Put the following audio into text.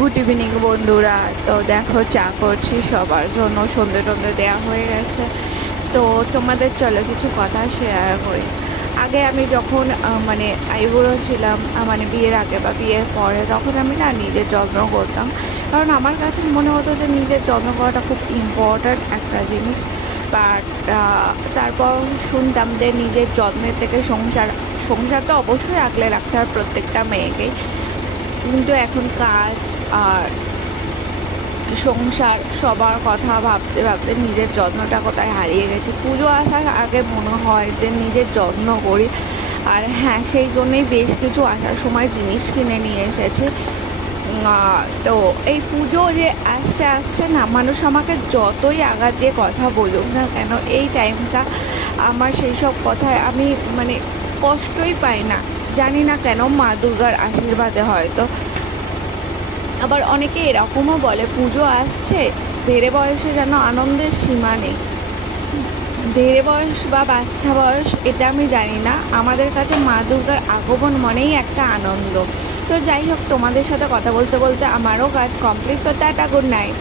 Good evening বন্ধুরা। তো দেখো চা করছি, সবার জন্য সন্ধে টন্ধে দেওয়া হয়ে গেছে। তো তোমাদের চলো কিছু কথা শেয়ার করি। আগে আমি যখন মানে আইবুড়ো ছিলাম, মানে বিয়ের আগে বা বিয়ের পরে, তখন আমি না নিজের যত্ন করতাম। কারণ আমার কাছে মনে হতো যে নিজের যত্ন করাটা খুব ইম্পর্ট্যান্ট একটা জিনিস। বাট তারপর শুনতাম যে নিজের যত্নের থেকে সংসার সংসার তো অবশ্যই আগলে রাখতে হয় প্রত্যেকটা মেয়েকেই, কিন্তু এখন কাজ আর সংসার সবার কথা ভাবতে ভাবতে নিজের যত্নটা কোথায় হারিয়ে গেছে। পুজো আসার আগে মনে হয় যে নিজের যত্ন করি। আর হ্যাঁ, সেই জন্যই বেশ কিছু আসার সময় জিনিস কিনে নিয়ে এসেছি। তো এই পুজো যে আসছে আসছে না, মানুষ আমাকে যতই আঘাত দিয়ে কথা বলুক না কেন, এই টাইমটা আমার সেই সব কথায় আমি মানে কষ্টই পাই না। জানি না কেন, মা দুর্গার আশীর্বাদে হয়তো। আবার অনেকে এরকমও বলে পুজো আসছে, ধীরে বয়সে যেন আনন্দের সীমা নেই। ধীরে বয়স বা বাচ্চা বয়স এটা আমি জানি না, আমাদের কাছে মা দুর্গার আগমন মনেই একটা আনন্দ। তো যাই হোক, তোমাদের সাথে কথা বলতে বলতে আমারও কাজ কমপ্লিট। তো টাটা, গুড নাইট।